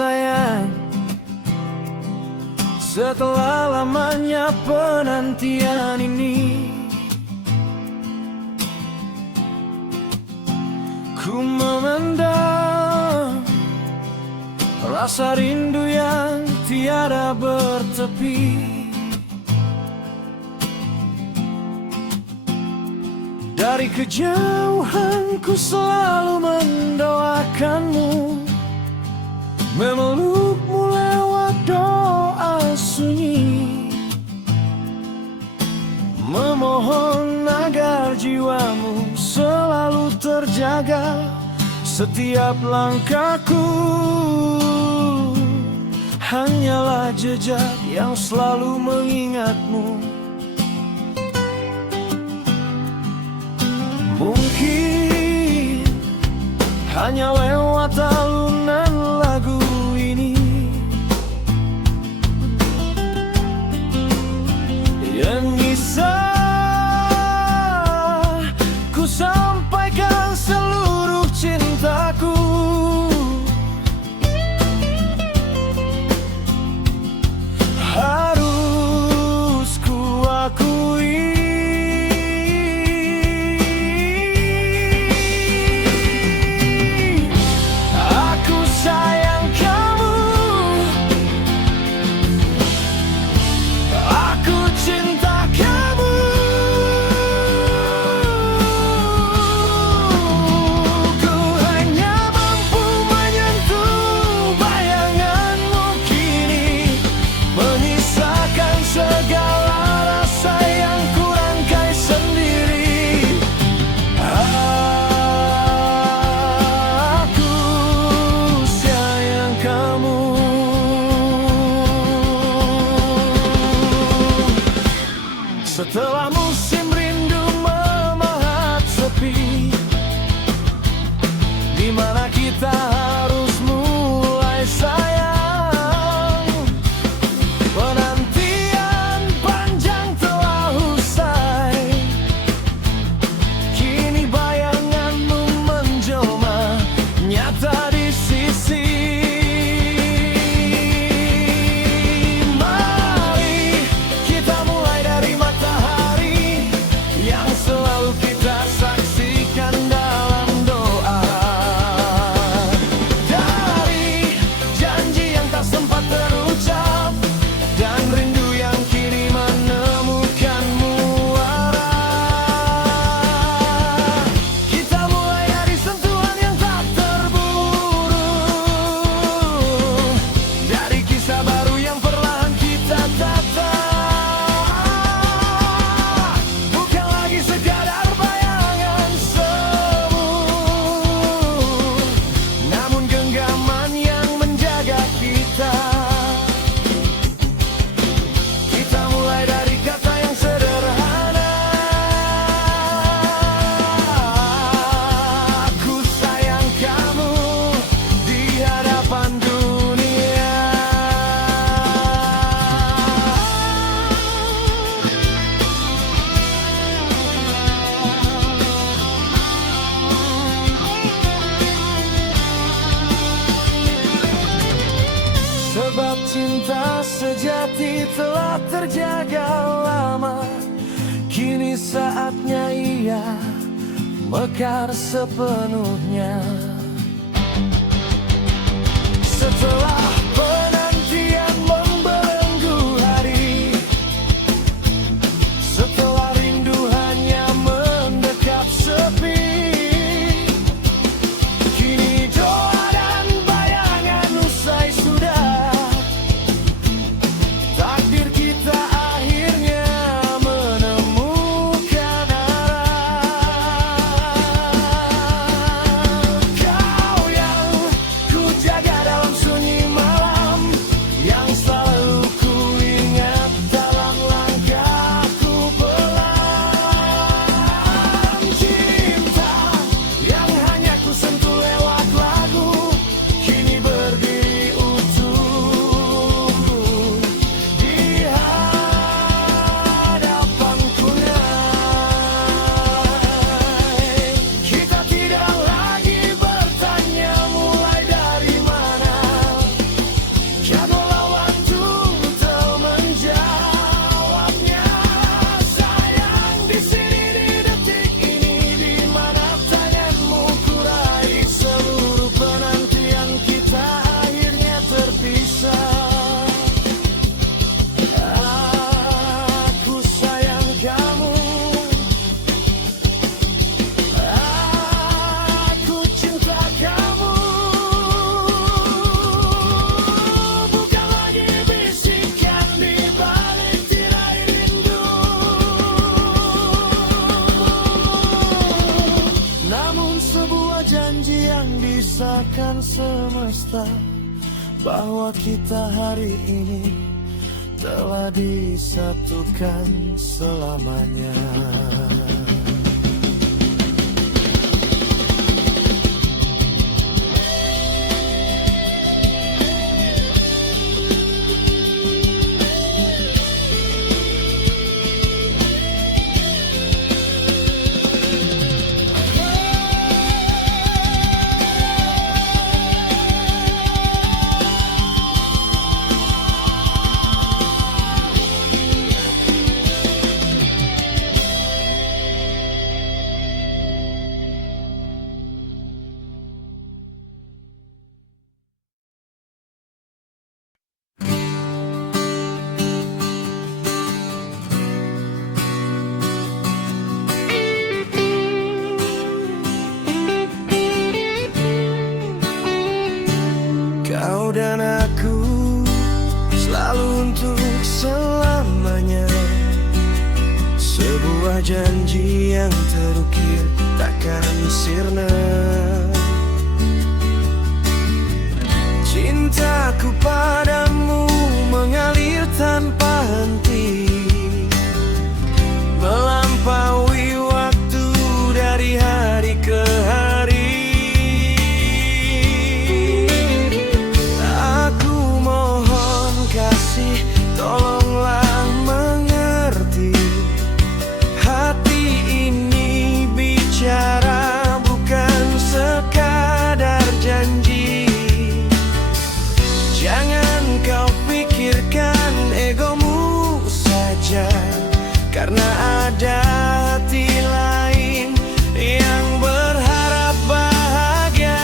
sayang, setelah lamanya penantian ini, ku memendam rasa rindu yang tiada bertepi. Dari kejauhan ku selalu mendoakanmu, memelukmu lewat doa sunyi, memohon agar jiwamu selalu terjaga. Setiap langkahku hanyalah jejak yang selalu mengingatmu. Mungkin hanya lewat alunan lagu ini yang bisa ku sampaikan seluruh cintaku. Harus ku akui, setelah musim rindu memahat sepi, di mana kita harus mulai sayang. Penantian panjang telah usai, kini bayanganmu menjelma nyata di sisi. Sebab cinta sejati telah terjaga lama, kini saatnya ia mekar sepenuhnya. Setelah penantian membelenggu hari, setelah rindu hanya mendekap sepi, kini doa dan bayangan usai sudah. Takdir kita akhirnya menemukan arah. Kau yang ku jaga dalam sunyi malam, akan semesta bahwa kita hari ini telah disatukan selamanya. Kau dan aku selalu untuk selamanya, sebuah janji yang terukir takkan sirna. Cintaku padamu mengalir tanpa henti, melampaui waktu dari hari ke hari. Tolonglah mengerti, hati ini bicara bukan sekadar janji. Jangan kau pikirkan egomu saja, karena ada hati lain yang berharap bahagia.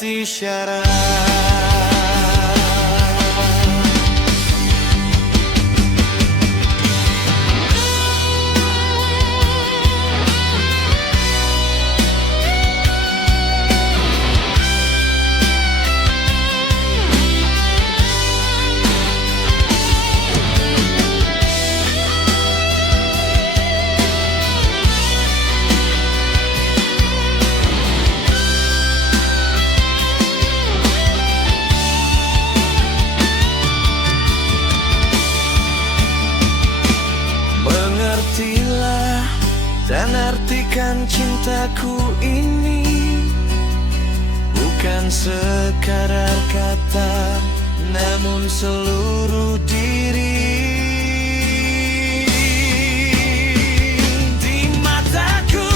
Isyarat. Mengertilah dan artikan cintaku ini bukan sekadar kata, namun seluruh diri. Di mataku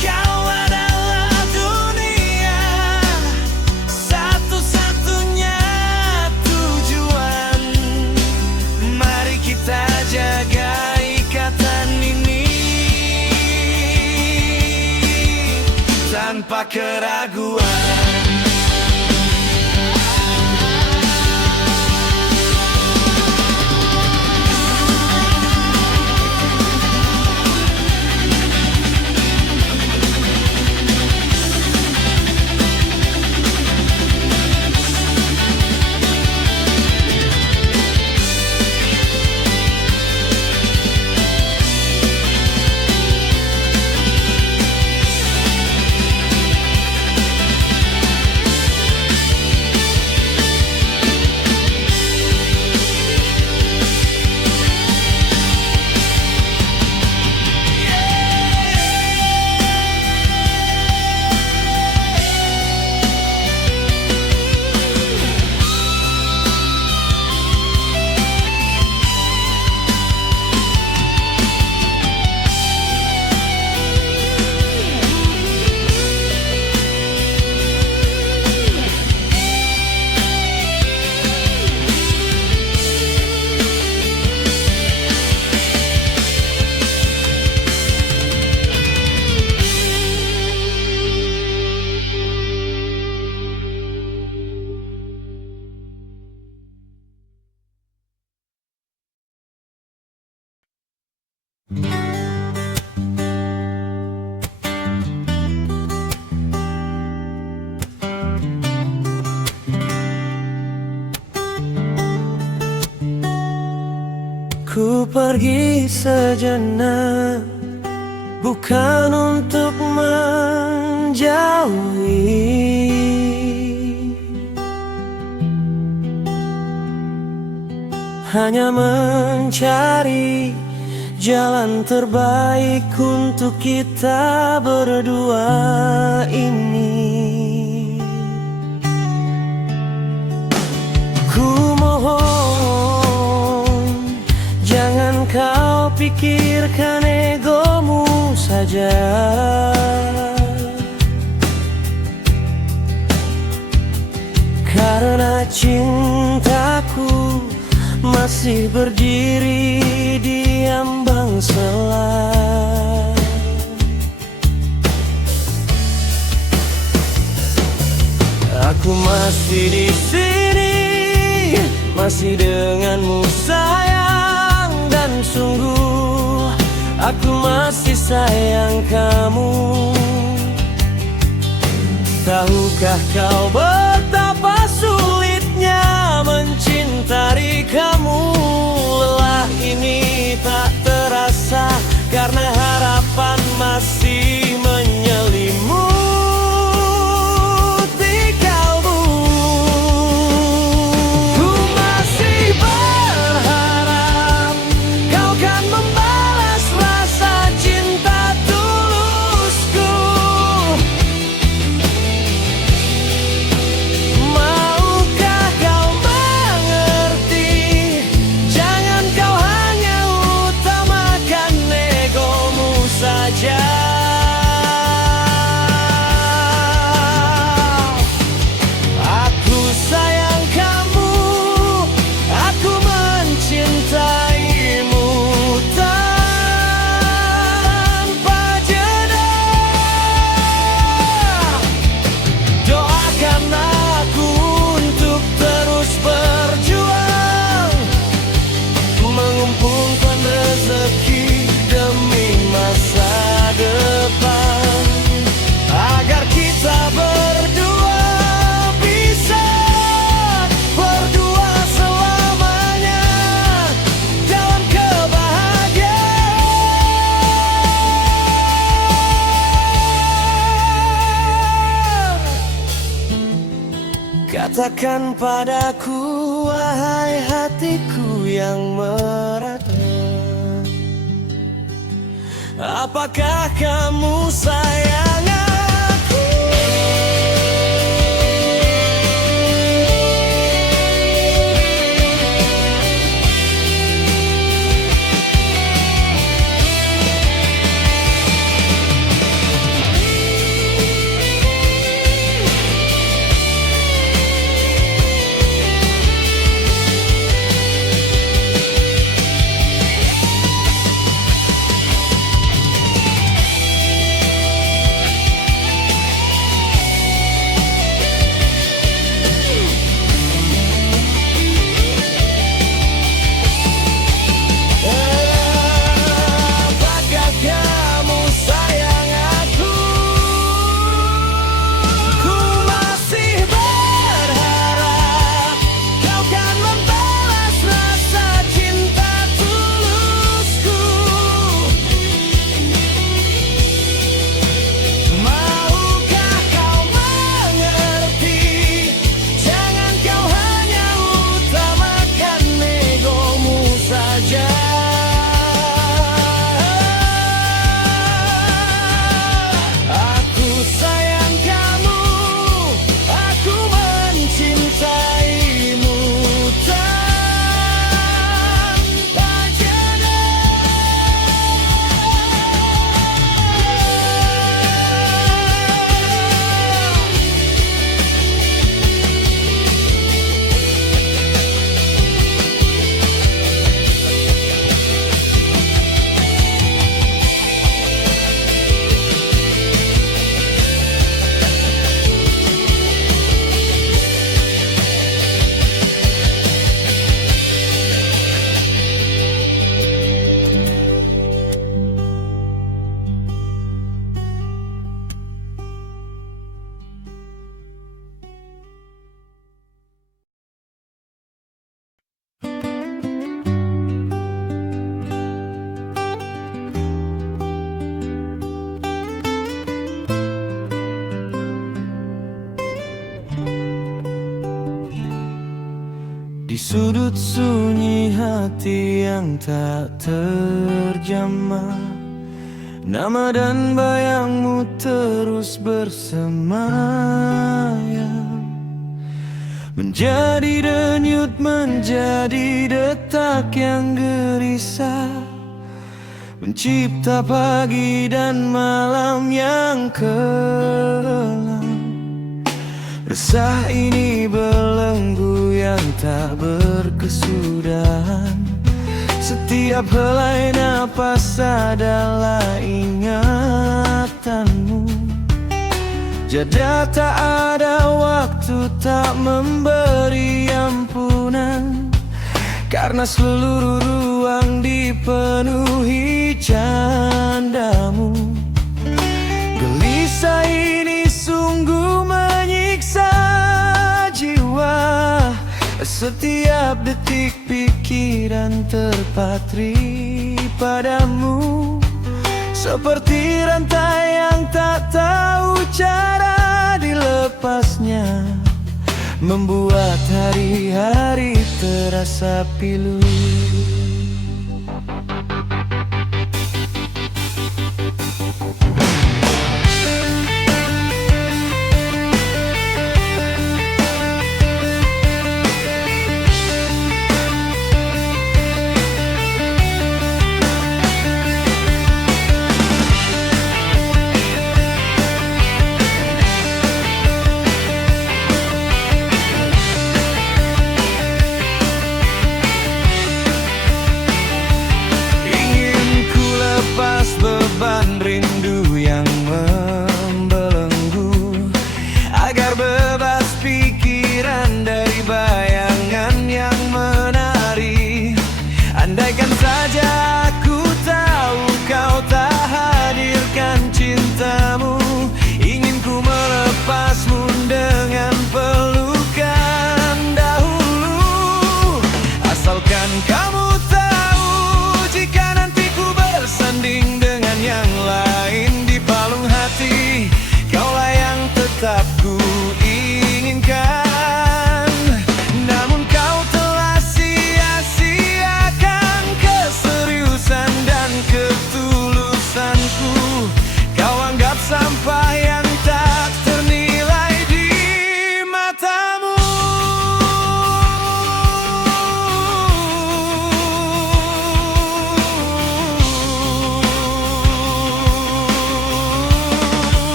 kau adalah dunia, satu-satunya tujuan. Mari kita jaga ikatan ini tanpa keraguan. Ku pergi sejenak, bukan untuk menjauhi, hanya mencari jalan terbaik untuk kita berdua ini. Ku mohon, jangan kau pikirkan egomu saja, karena cintaku masih berdiri di ambang selat. Aku masih di sini, masih denganmu sayang, dan sungguh aku masih sayang kamu. Tahukah kau betapa sulitnya mencintai kamu? Lelah ini tak terasa karena harapan masih menyelimuti kalbu. Ku masih berharap kau kan membalas rasa cinta tulusku. Maukah kau mengerti? Jangan kau hanya utamakan egomu saja. Aku sayang kamu, aku mencintaimu tanpa jeda. Doakan aku untuk terus berjuang, mengumpulkan rezeki demi masa depan, agar kita berdua bisa berdua selamanya dalam kebahagiaan. Katakan padaku, wahai hatiku yang merana, apakah kamu sayang aku? sudut sunyi hati yang tak terjamah, nama dan bayangmu terus bersemayam, menjadi denyut, menjadi detak yang gelisah, mencipta pagi dan malam yang kelam. Resah ini belenggu yang tak berkesudahan, setiap helai napas adalah ingatanmu. Jada tak ada, waktu tak memberi ampunan, karena seluruh ruang dipenuhi candamu. Gelisah ini sungguh menyiksa jiwa, setiap detik pikiran terpatri padamu, seperti rantai yang tak tahu cara dilepasnya, membuat hari-hari terasa pilu. Beban rindu yang membelenggu, agar bebas pikiran dari bayangan yang menari. Andaikan saja aku tahu kau tak hadirkan cintamu, ingin ku melepasmu dengan pelukan dahulu. Asalkan kamu tahu, jika nanti ku bersanding yang lain di palung hati, kaulah yang tetap ku inginkan. Namun kau telah sia-siakan keseriusan dan ketulusanku. Kau anggap sampah yang tak ternilai di matamu.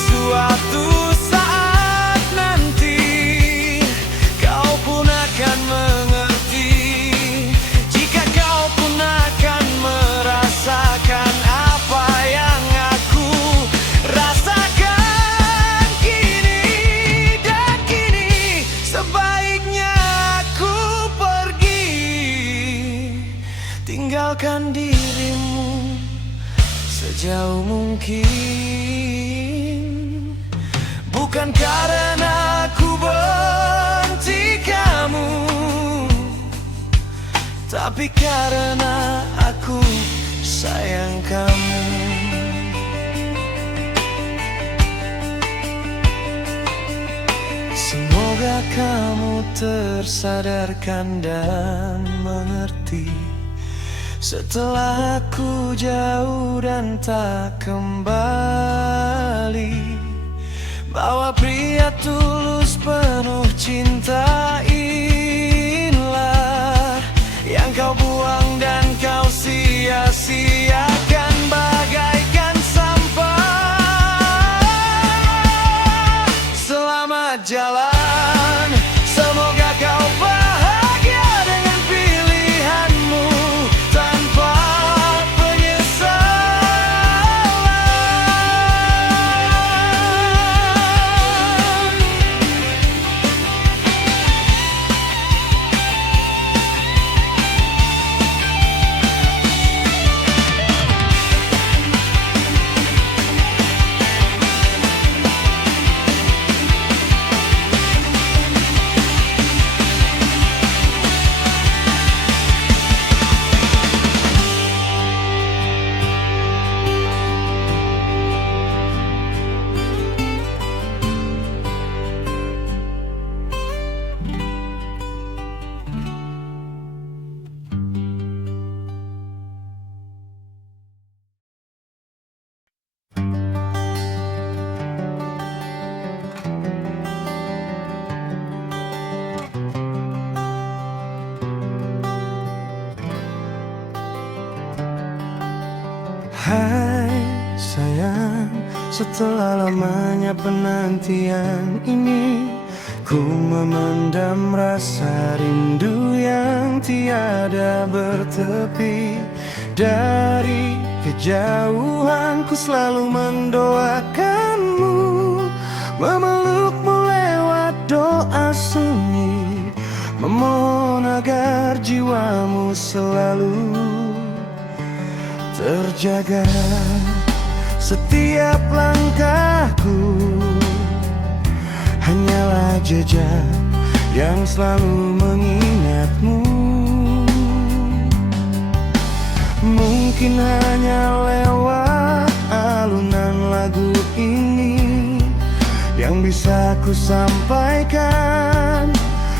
Suatu saat nanti kau pun akan mengerti, jika kau pun akan merasakan apa yang aku rasakan kini. Dan kini sebaiknya aku pergi, tinggalkan dirimu sejauh mungkin. Bukan karena aku benci kamu, tapi karena aku sayang kamu. Semoga kamu tersadarkan dan mengerti, setelah aku jauh dan tak kembali, bahwa pria tulus penuh cinta inilah yang kau buang dan kau sia-siakan bagaikan sampah. Selamat jalan, semoga kau bahagia dengan pilihanmu tanpa Hai sayang, setelah lamanya penantian ini, ku memendam rasa rindu yang tiada bertepi. Dari kejauhan ku selalu mendoakanmu, memelukmu lewat doa sunyi, memohon agar jiwamu selalu terjaga. Setiap langkahku hanyalah jejak yang selalu mengingatmu. Mungkin hanya lewat alunan lagu ini yang bisa ku sampaikan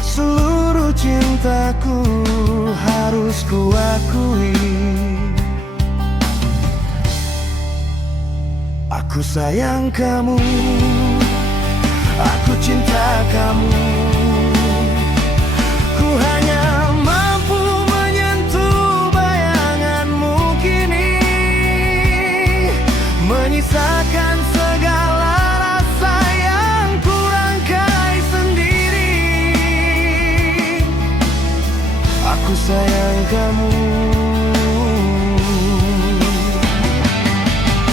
seluruh cintaku, harus ku akui. Aku sayang kamu, aku cinta kamu. Ku hanya mampu menyentuh bayanganmu kini, menyisakan segala rasa yang ku rangkai sendiri. Aku sayang kamu.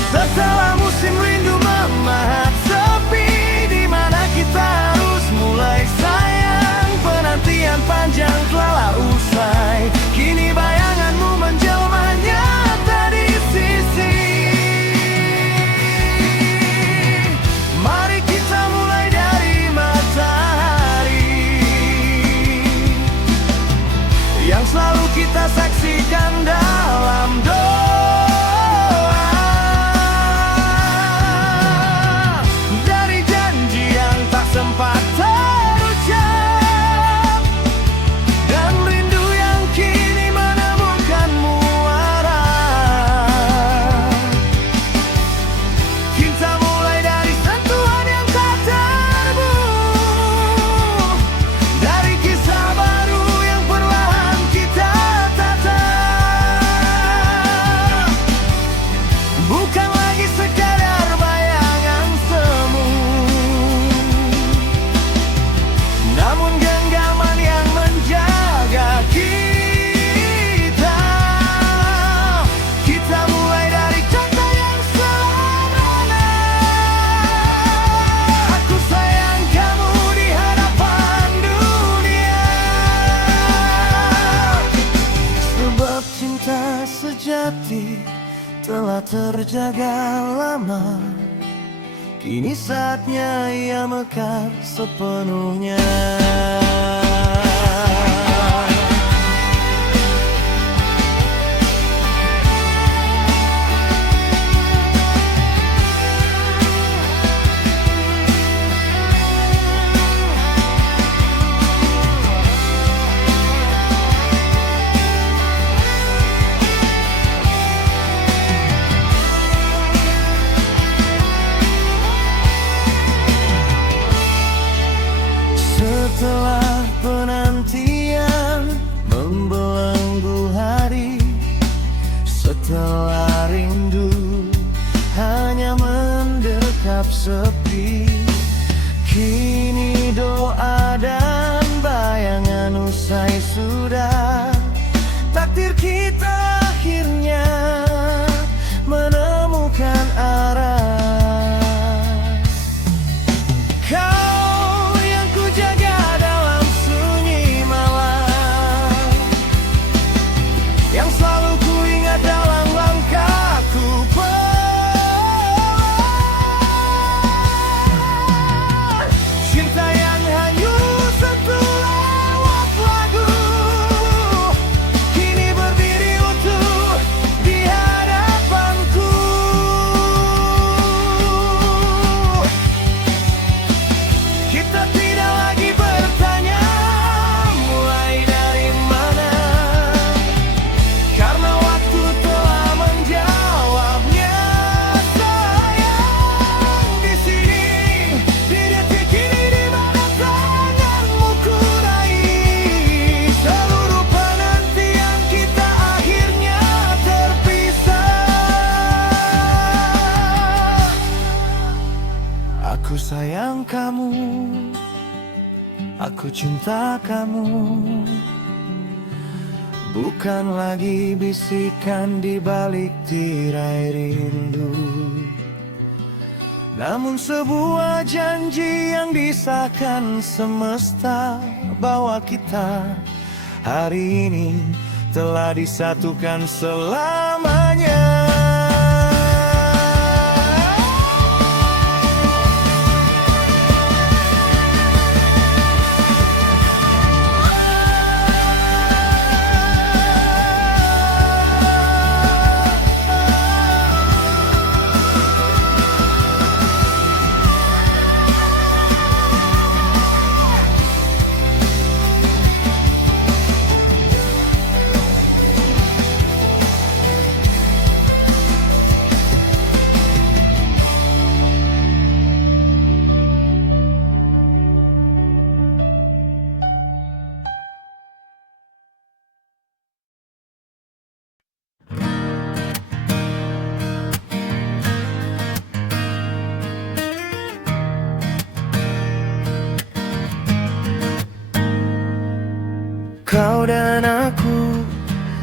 Setelah musim rindu memahat sepi, di mana kita harus mulai sayang, penantian panjang telah usai. Kini bayanganmu menjelma nyata di sisi. Mari kita mulai dari matahari yang selalu kita saksikan dalam doa. Sempat terucap, dan rindu yang kini menemukan muara. Kita mulai dari sentuhan yang tak terbu, dari kisah baru yang perlahan kita tata. Bukan lagi sekadar bayangan semu, namun genggaman yang menjaga kita. Kita mulai dari kata yang sederhana. Aku sayang kamu di hadapan dunia, sebab cinta sejati telah terjaga lama. Kini saatnya ia mekar sepenuhnya. sayang kamu, aku cinta kamu. Bukan lagi bisikan di balik tirai rindu, namun sebuah janji yang disahkan semesta, bahwa kita hari ini telah disatukan selamanya. Kau dan aku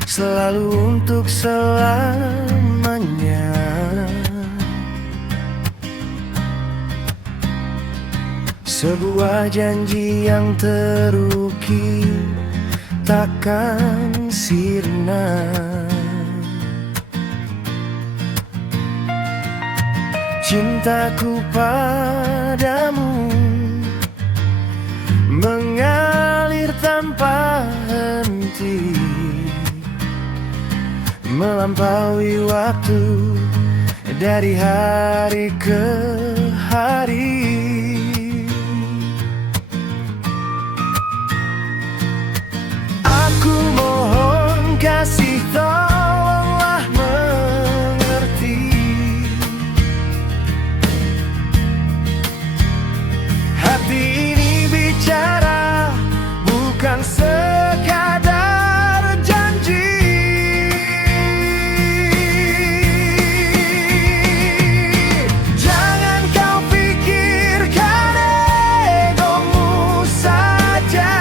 selalu untuk selamanya. Sebuah janji yang terukir takkan sirna. Cintaku padamu mengalir tanpa henti, melampaui waktu dari hari ke hari. Aku mohon kasih tolonglah mengerti, hati ini bicara bukan sekadar janji. Jangan kau pikirkan egomu saja,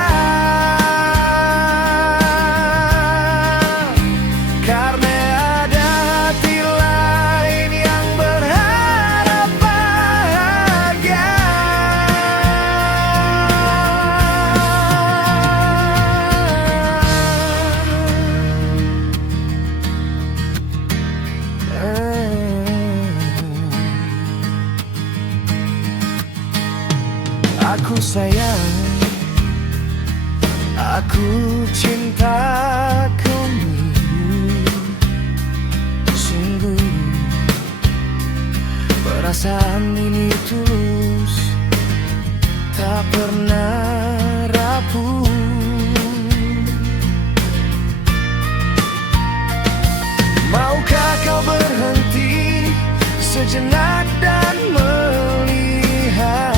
karena ada hati lain yang berharap bahagia. Aku sayang, aku cinta kamu. Sungguh perasaan ini tulus, tak pernah rapuh. Maukah kau berhenti sejenak dan melihat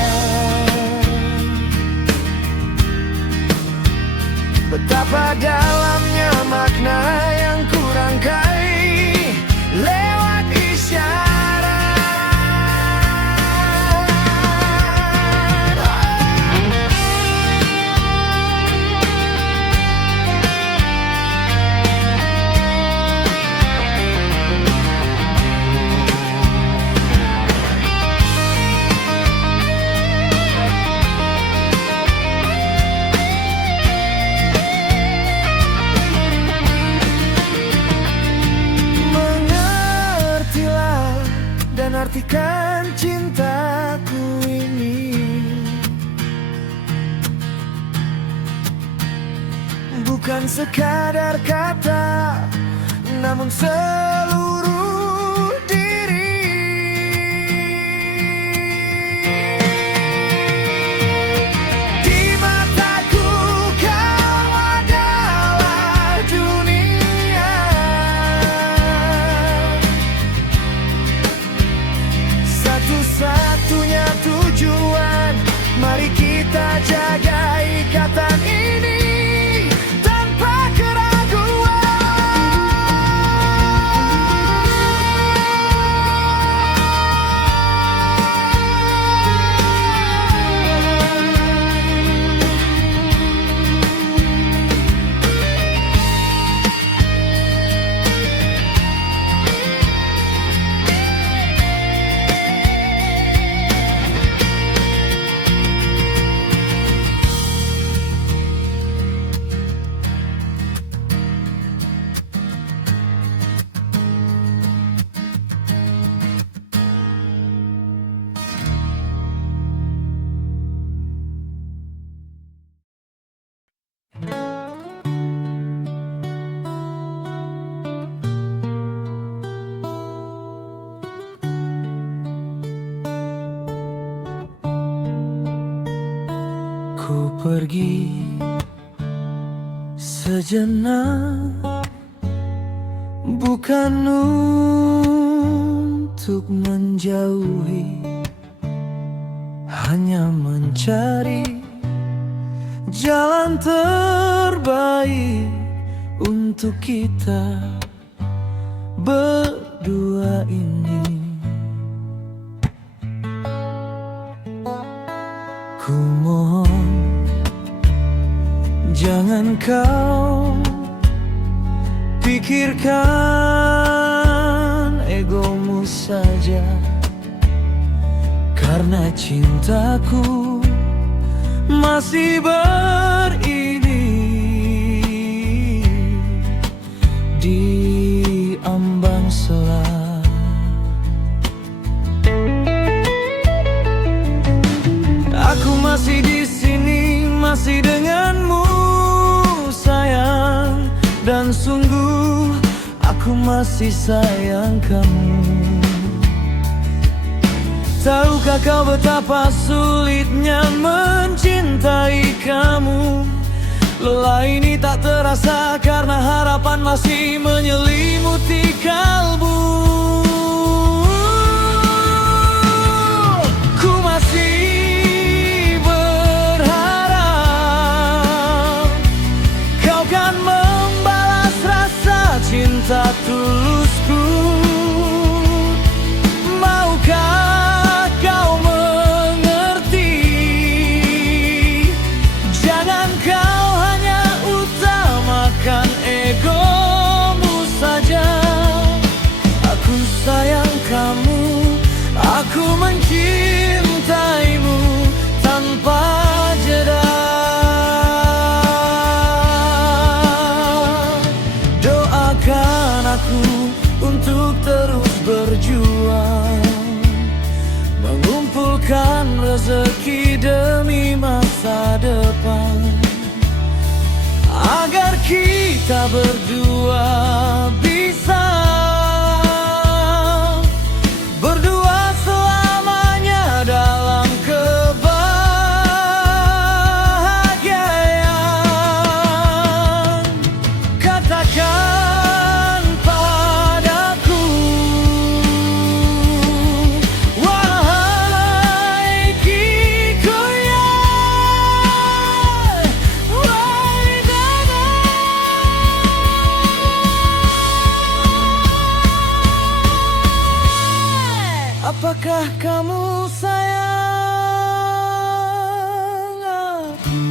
betapa dalamnya makna yang ku rangkai lewat isyarat. Dan artikan cintaku ini, bukan sekadar kata, namun seluruh diri. Di mataku kau adalah dunia, satu-satunya tujuan. Mari kita jaga ikatan ini tanpa keraguan. pergi sejenak, bukan untuk menjauhi, hanya mencari jalan terbaik untuk kita berdua ini. Ku mohon jangan kau pikirkan egomu saja, karena cintaku masih berini di ambang selat. Aku masih di sini, masih denganmu sayang, dan sungguh aku masih sayang kamu. Tahukah kau betapa sulitnya mencintai kamu? Lelah ini tak terasa karena harapan masih menyelimuti kalbu. Ku masih berharap kau kan membalas rasa cinta tulusku. Maukah kau mengerti? Jangan kau hanya utamakan egomu saja. Aku sayang kamu, aku mencintaimu tanpa jeda. Doakan aku untuk terus berjuang, mengumpulkan rezeki demi masa depan, agar kita berdua bisa berdua selamanya dalam kebahagiaan. Katakan padaku, wahai kikuya, wahai dada. Apakah kamu sayang aku?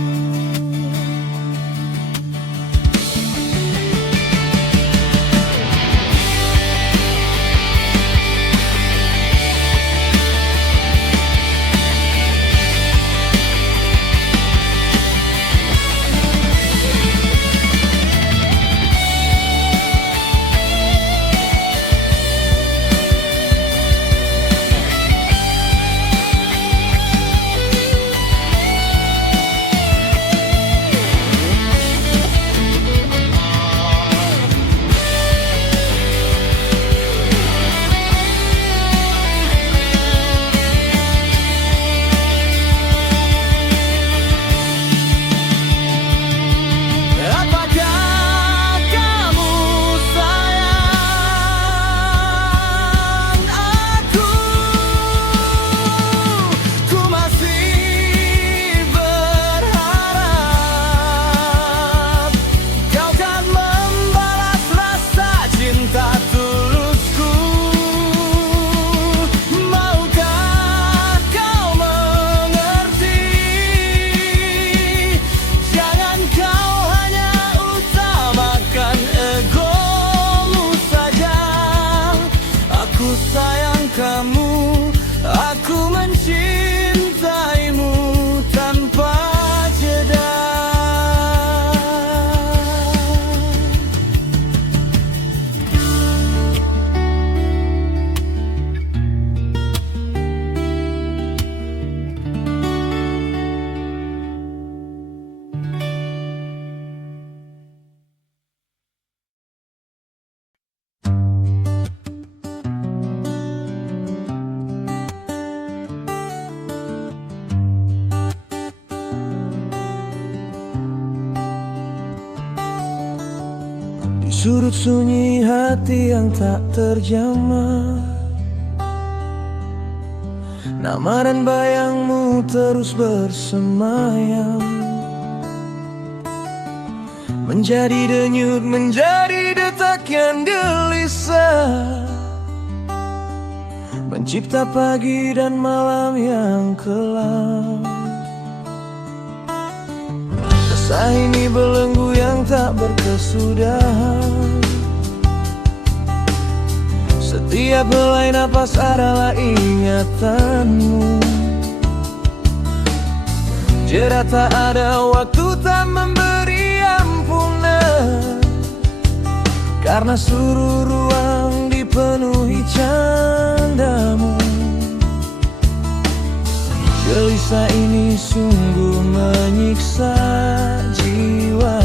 sudut sunyi hati yang tak terjamah. Nama dan bayangmu terus bersemayam, menjadi denyut, menjadi detak yang gelisah, mencipta pagi dan malam yang kelam. Resah ini belenggu yang tak berkesudahan. Setiap helai napas adalah ingatanmu. Jeda tak ada, waktu tak memberi ampunan, karena seluruh ruang dipenuhi candamu. Gelisah ini sungguh menyiksa jiwa.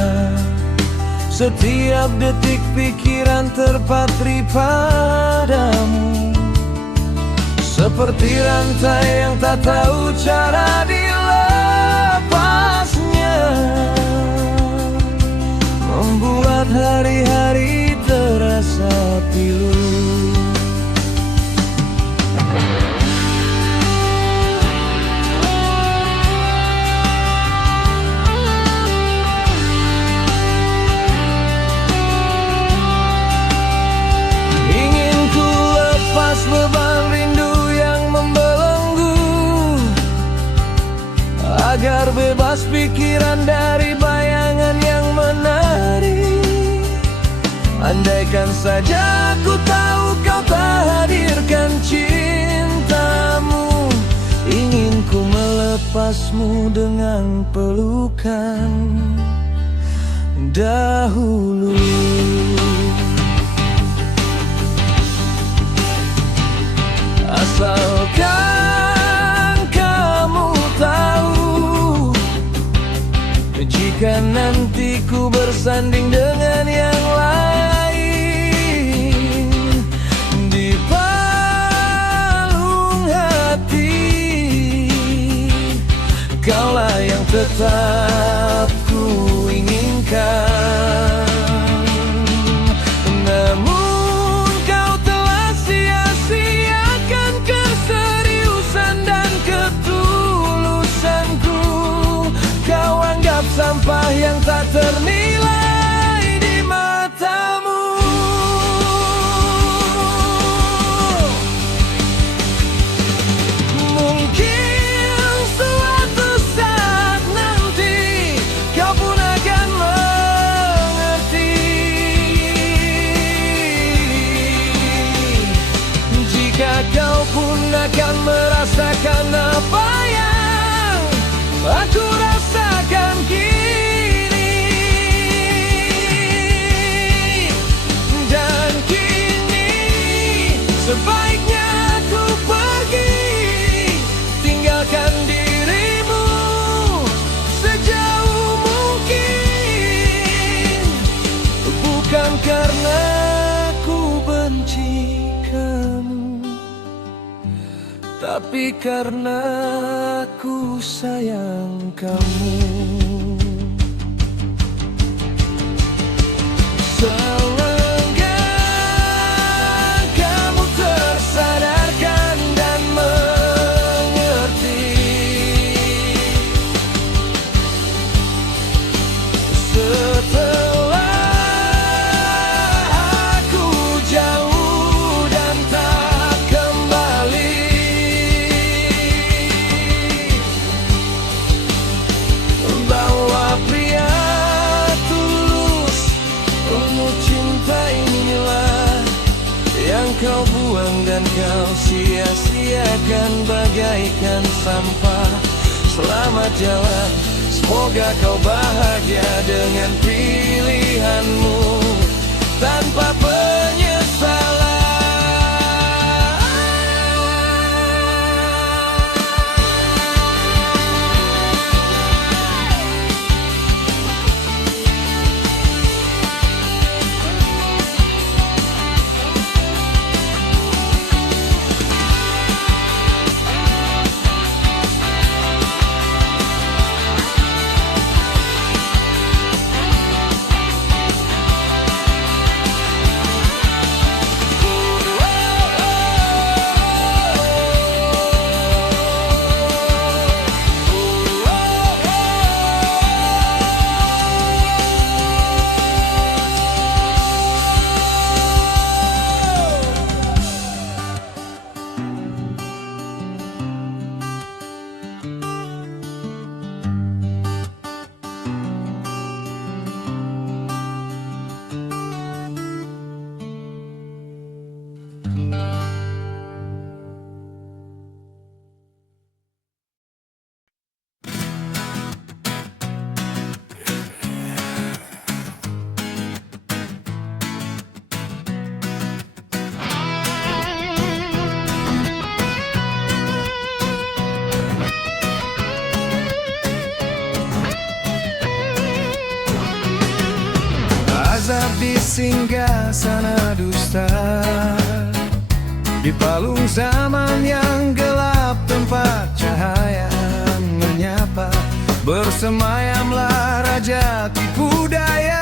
Setiap detik pikiran terpatri padamu, seperti rantai yang tak tahu cara dilepasnya, membuat hari-hari terasa pilu. Beban rindu yang membelenggu, agar bebas pikiran dari bayangan yang menari. Andaikan saja aku tahu kau tak hadirkan cintamu, ingin ku melepasmu dengan pelukan dahulu. Asalkan kamu tahu, jika nanti ku bersanding dengan yang lain di palung hati, kaulah yang tetap ku inginkan. Namun kau telah sia-siakan keseriusan dan ketulusanku. Kau anggap sampah yang tak ternilai di matamu. Mungkin suatu saat nanti kau pun akan mengerti, jika kau pun akan merasakan apa yang aku rasakan kini. Dan kini sebaiknya aku pergi, tinggalkan dirimu sejauh mungkin. Bukan karena ku benci kamu, tapi karena ku sayang kamu. Selenggang kamu tersadarkan dan mengerti, setelah aku jauh dan tak kembali, bahwa pria tulus penuh cinta inilah yang kau buang dan kau sia-siakan bagaikan sampah. Selamat jalan, semoga kau bahagia dengan pilihanmu tanpa penyesalan. singgasana dusta. Di palung zaman yang gelap, tempat cahaya menyapa, bersemayamlah raja tipu daya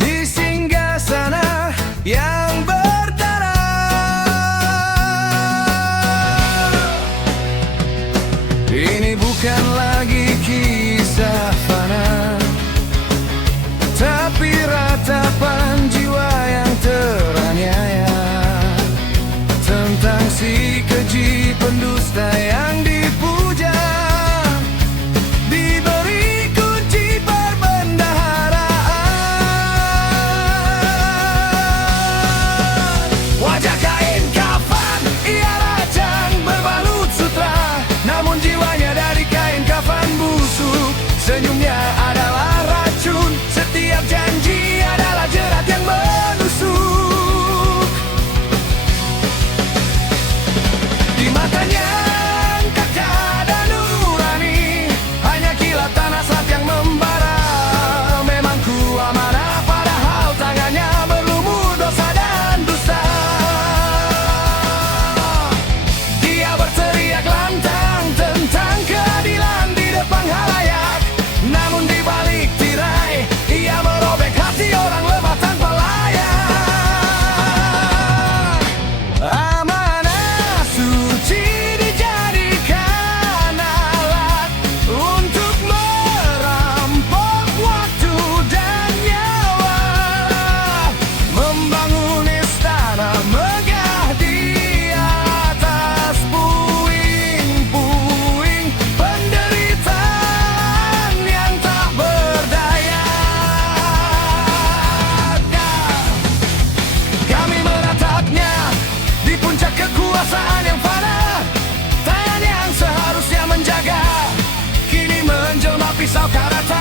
di singgasana yang berdarah. Ini bukan lagi kisah fana, tapi ratapan jiwa yang teraniaya, tentang si keji pendusta yang dipuja, diberi kunci perbendaharaan. Wajah kain kafan, ia rajang berbalut sutra, namun jiwanya dari kain kafan busuk. Senyumnya adalah racun, setiap janji adalah jerat yang menusuk. Di matanya engkau tiada nurani, hanya kilatan hasrat yang membara. Memang ku amanah, padahal tangannya berlumur dosa dan dusta. Dia berteriak lantang tentang keadilan di depan halayak, namun di balik tirai ia merobek hati orang lemah tanpa layak. Amanah suci dijadikan alat untuk merampok waktu dan nyawa, membangun istana megah di atas puing-puing penderitaan yang tak berdaya. Kami menatapnya di puncak kekuasaan yang fana, tangan yang seharusnya menjaga kini menjelma pisau karatan.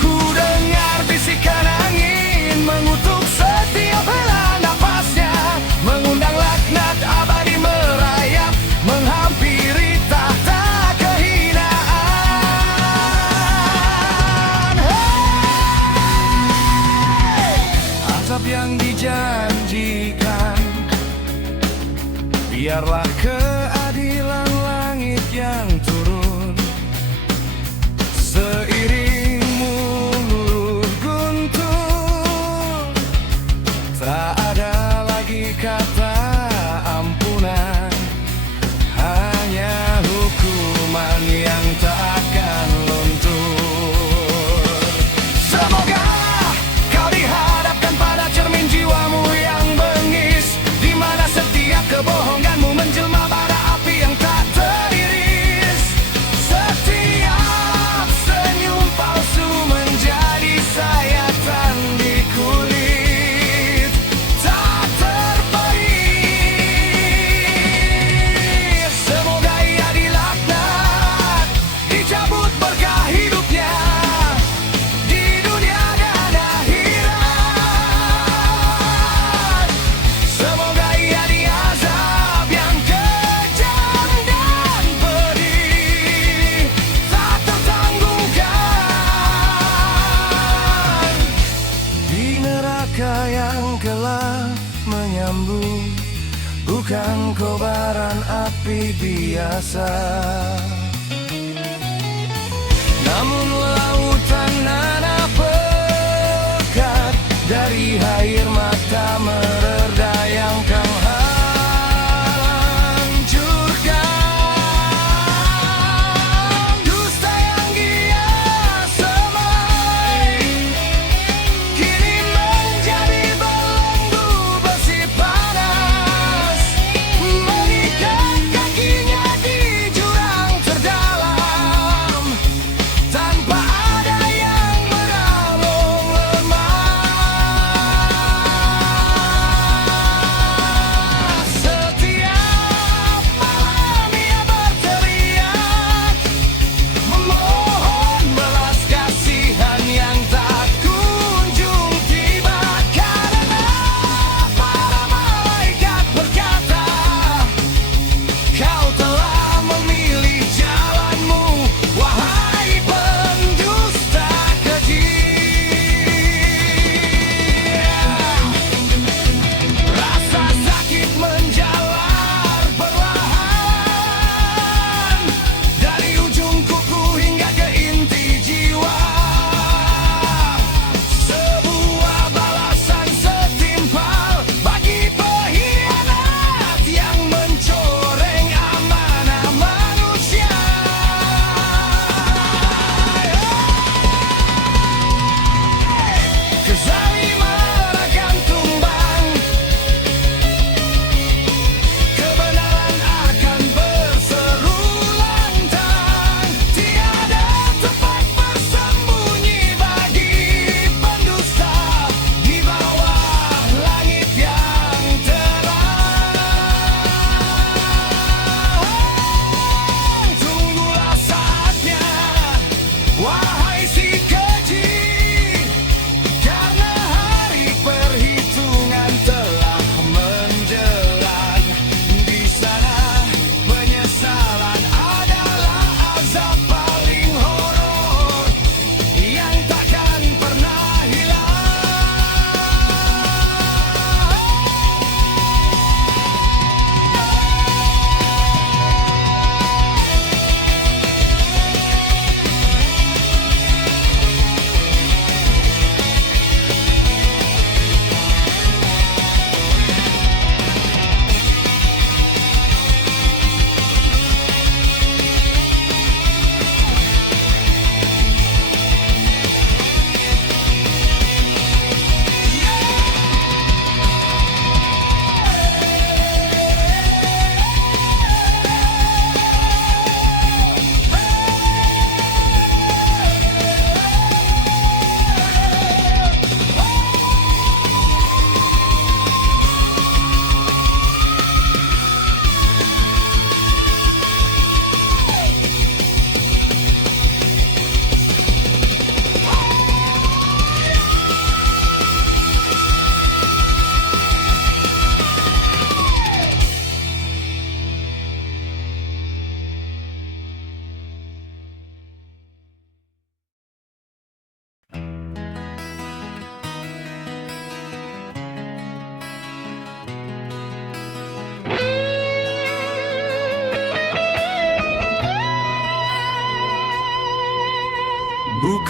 Ku dengar bisikan angin mengutuk setiap hela nafasnya, mengundang laknat abadi merayap, menghampiri tahta kehinaan. Azab yang dijanjikan, biarlah keadilan langit yang turun, seiring mulur guntur. Tak ada lagi kata ampunan, hanya hukuman yang tak akan luntur. Semoga kau dihadapkan pada cermin jiwamu yang bengis, di mana setiap kebohonganmu menjelma bara api yang tak teriris. Setiap senyum palsu menjadi sayatan di kulit tak terperi. Semoga ia dilaknat, dicabut berkah hidupnya di dunia dan akhirat. Semoga ia diazab yang kejam dan pedih, tak tertanggungan. Di neraka yang gelap menyambung, bukan kobaran api biasa, namun lautan nanah pekat dari air mata mereda yang kau hancurkan. Dusta yang dia semai kini menjadi belenggu besi panas, mengikat kakinya di jurang terdalam, tanpa ada yang menolong lemah.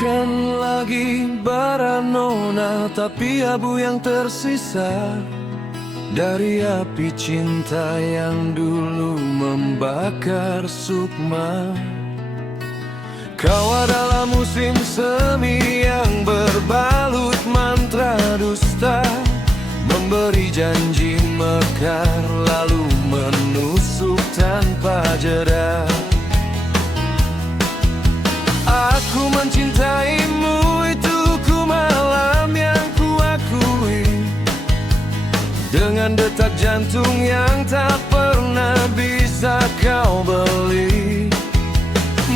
Bukan lagi bara nona, tapi abu yang tersisa dari api cinta yang dulu membakar sukma. Kau adalah musim semi yang berbalut mantra dusta, memberi janji mekar lalu menusuk tanpa jeda. Aku mencintaimu, itu ku malam yang ku akui, dengan detak jantung yang tak pernah bisa kau beli.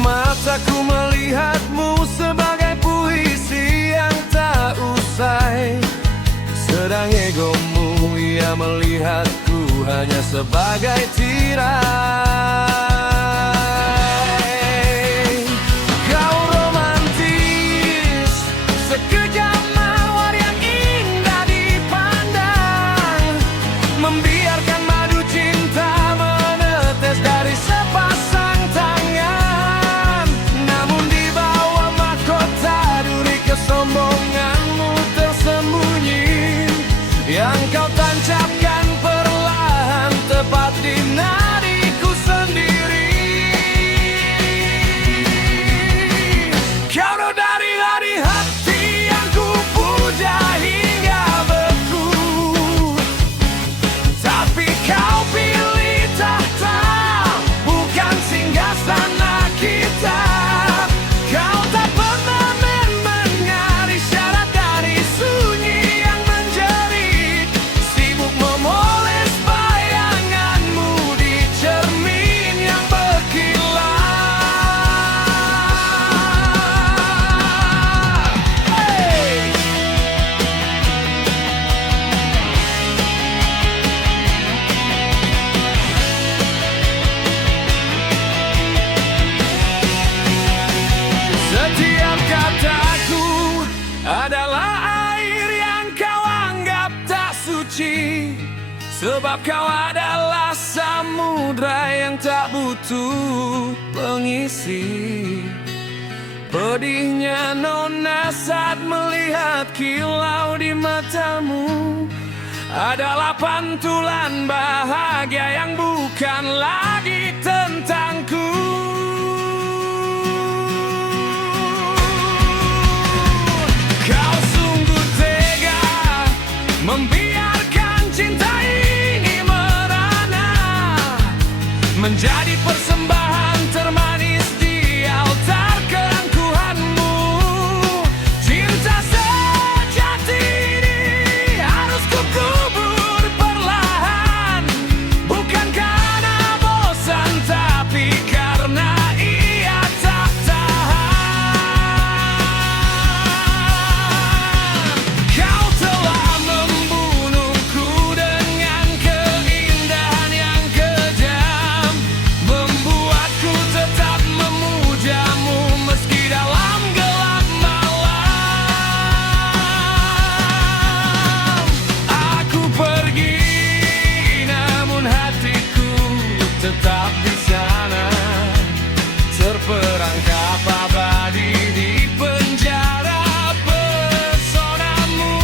Mataku melihatmu sebagai puisi yang tak usai, sedang egomu ia melihatku hanya sebagai tirai. Kau romantis, sekejap mawar yang indah dipandang, membiarkan madu cinta menetes dari sepasang tangan. Namun di bawah mahkota duri kesombonganmu tersembunyi, yang kau tancapkan perlahan tepat di nadiku sendiri. Kau dari hati yang ku puja hingga beku, tapi kau pilih tahta, bukan singgasana kita. Kau tak pernah mendengar isyarat dari sunyi yang menjerit, sibuk memoles bayanganmu di cermin yang berkilat. Hey! Setiap kataku adalah air yang kau anggap tak suci, sebab kau adalah samudra yang tak butuh pengisi. Pedihnya nona saat melihat kilau di matamu adalah pantulan bahagia yang bukan lagi tentangku. Kau sungguh tega membiarkan cinta ini merana, menjadi persembahan termanis di altar keangkuhanmu. Cinta sejati ini harus kukubur perlahan, bukan karena bosan tapi karena ia tak tahan. Kau telah membunuhku dengan keindahan yang kejam, membuatku tetap memujamu meski dalam gelap malam. Aku pergi, namun hatiku tetap di sana, terperangkap abadi di penjara personamu.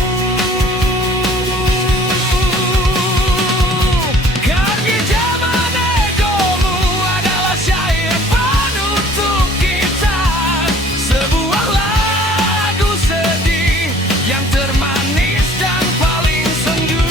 Kaki zaman egomu adalah syair penutup kita, sebuah lagu sedih yang termanis dan paling sendu.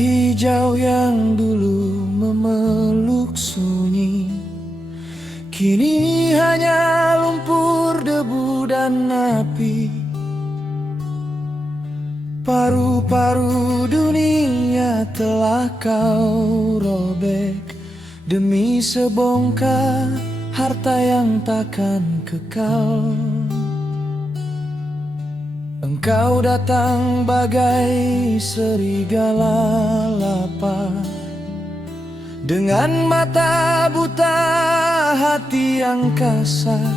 hijau yang dulu memeluk sunyi, kini hanya lumpur, debu dan api. Paru-paru dunia telah kau robek demi sebongkah harta yang takkan kekal. Engkau datang bagai serigala lapar, dengan mata buta, hati yang kasar.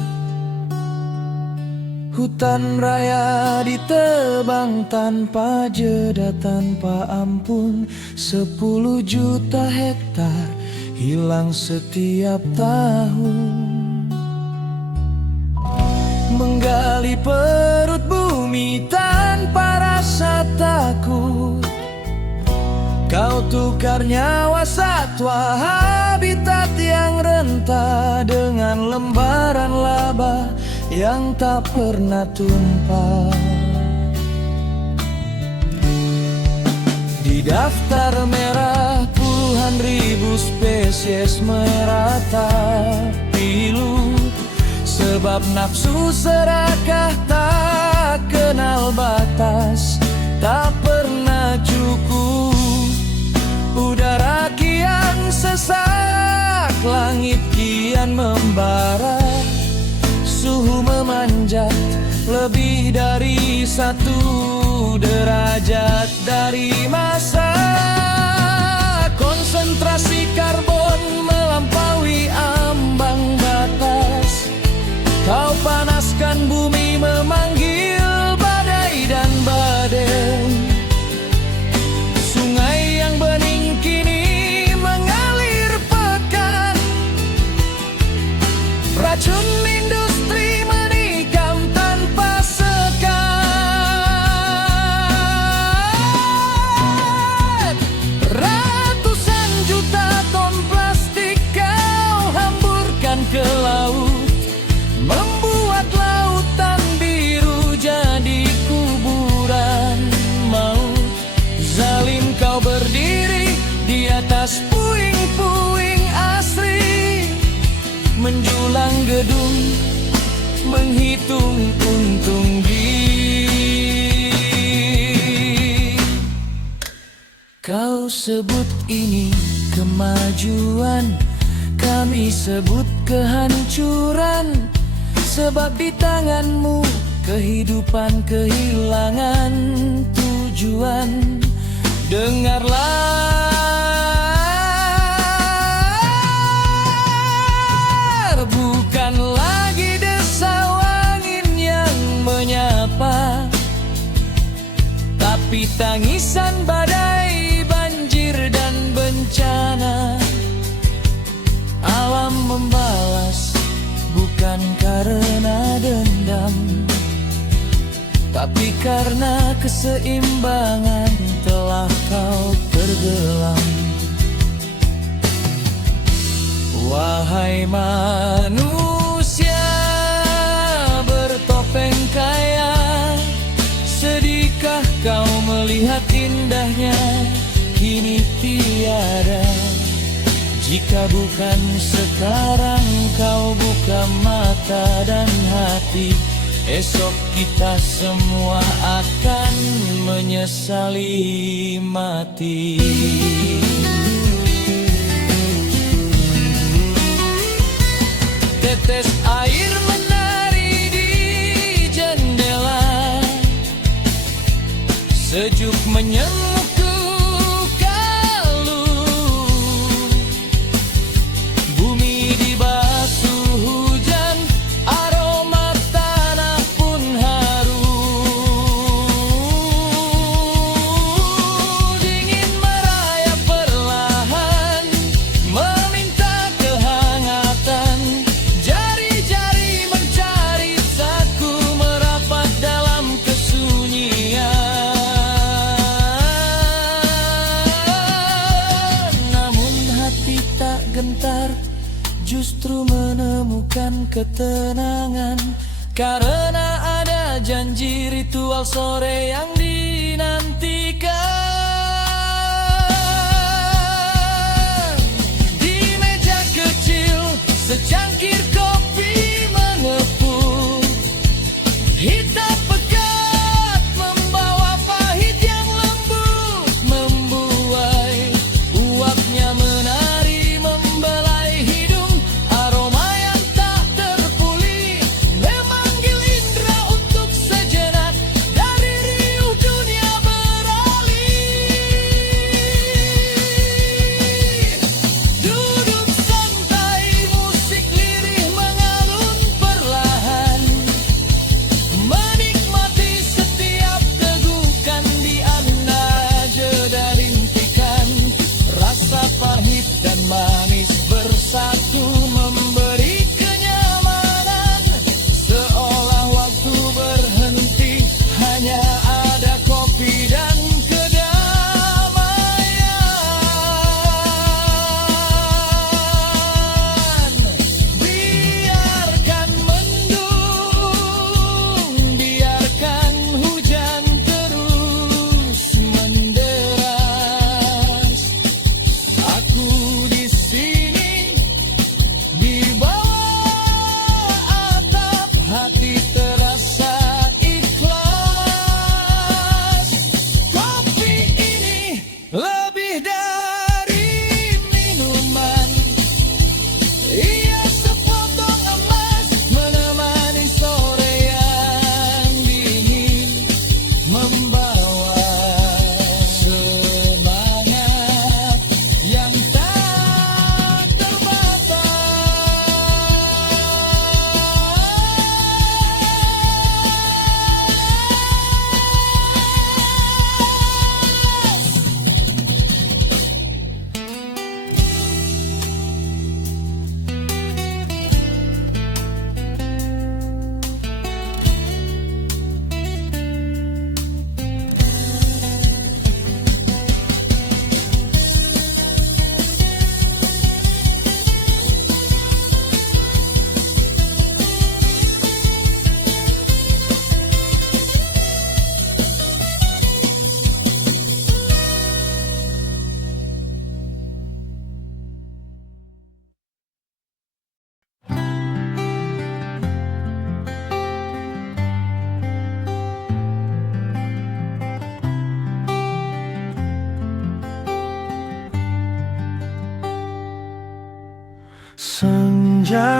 Hutan raya ditebang tanpa jeda, tanpa ampun. 10 juta hektar hilang setiap tahun. Menggali perut bumi tanpa rasa takut, kau tukar nyawa satwa habitat yang renta dengan lembaran laba yang tak pernah tumpah. Di daftar merah puluhan ribu spesies meratapi lu, sebab nafsu serakah tak kenal batas, tak pernah cukup. Udara kian sesak, langit kian membara, suhu memanjat lebih dari 1 derajat dari masa. Konsentrasi karbon melampaui ambang batas, kau panaskan bumi memanggil badai dan badai. Sungai yang bening kini mengalir pekan, racun industri menikam tanpa sekat. Ratusan juta ton plastik kau hamburkan ke laut, membuat lautan biru jadi kuburan maut. Zalim kau berdiri di atas puing-puing asri, menjulang gedung, menghitung untung diri. Kau sebut ini kemajuan, kami sebut kehancuran. Sebab di tanganmu kehidupan kehilangan tujuan. Dengarlah, bukan lagi desau angin yang menyapa, tapi tangisan badai, banjir dan bencana. Alam membalas bukan karena dendam, tapi karena keseimbangan telah kau tenggelam. Wahai manusia bertopeng kaya, sedihkah kau melihat indahnya kini tiada? Jika bukan sekarang kau buka mata dan hati, esok kita semua akan menyesali mati. Tetes air menari di jendela, sejuk menyemuk kalu. Bumi dibasuh hujan, aroma tanah pun harum. Dingin merayap perlahan, meminta kehangatan. Jari-jari mencari saku merapat dalam kesunyian. Namun hati tak gentar, justru menemukan ketenangan, karena ada janji ritual sore yang dinantikan.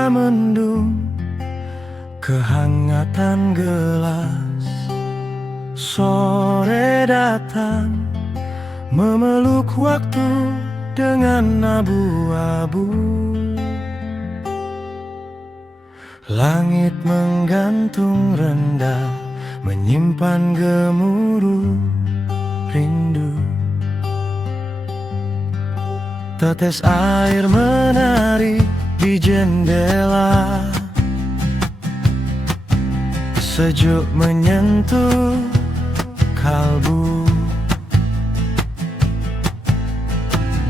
sudah mendung, kehangatan gelas. Sore datang, memeluk waktu dengan abu-abu. Langit menggantung rendah, menyimpan gemuruh rindu. Tetes air menari di jendela, sejuk menyentuh kalbu.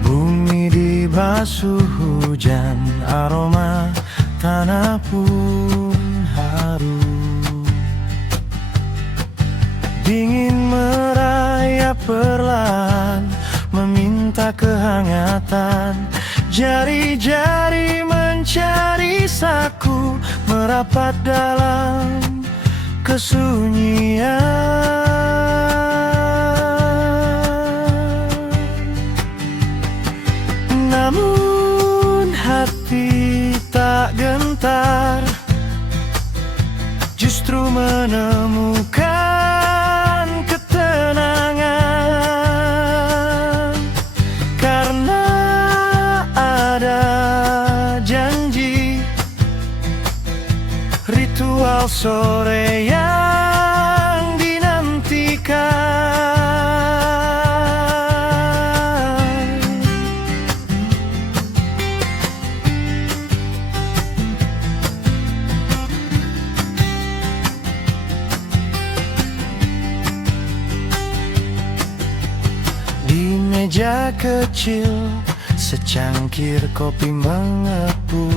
Bumi dibasuh hujan, aroma tanah pun harum. Dingin merayap perlahan, meminta kehangatan. Jari-jari mencari saku, merapat dalam kesunyian. Namun hati tak gentar, justru menemukan ketenangan. Karena ada janji, ritual sore yang dinantikan. Di meja kecil, secangkir kopi mengepul.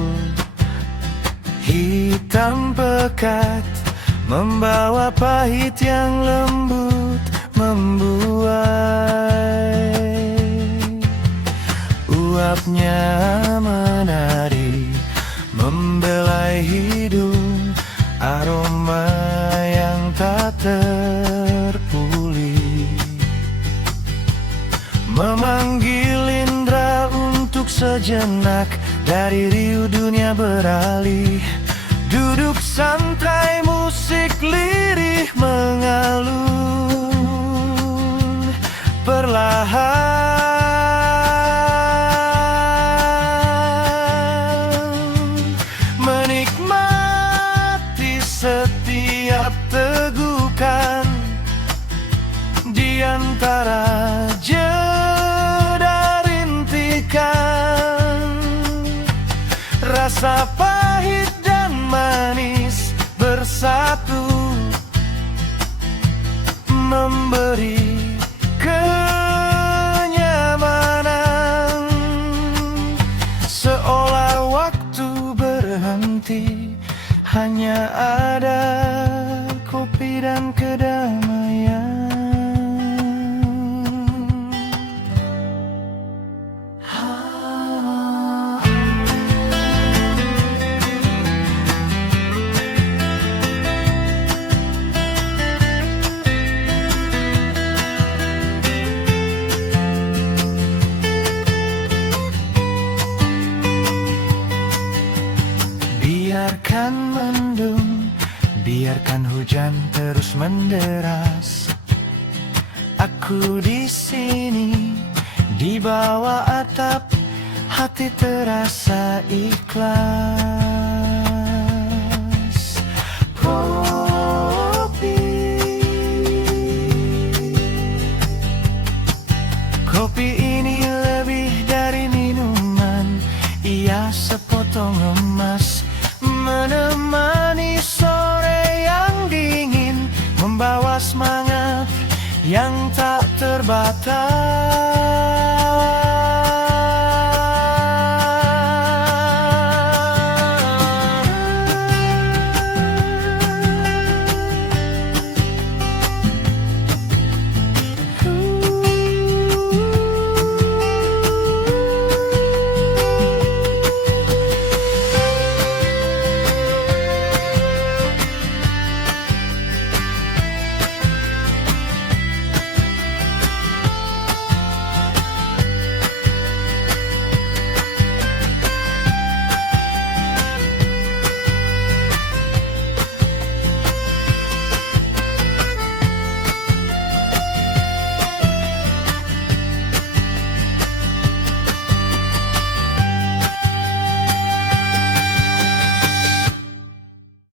Hitam pekat membawa pahit yang lembut membuai. Uapnya menari, membelai hidung, aroma yang tak terpulih, memanggil indra untuk sejenak dari riuh dunia beralih. Duduk santai, musik lirih mengalun perlahan, menikmati setiap tegukan di antara jeda rintikan. Rasa pahit dan manis bersatu, memberi kenyamanan. Seolah waktu berhenti, hanya ada kopi dan kedamaian. Biarkan mendung, biarkan hujan terus menderas. Aku di sini, di bawah atap, hati terasa ikhlas. Kopi, kopi ini lebih dari minuman, ia sepotong emas, menemani sore yang dingin, membawa semangat yang tak terbatas.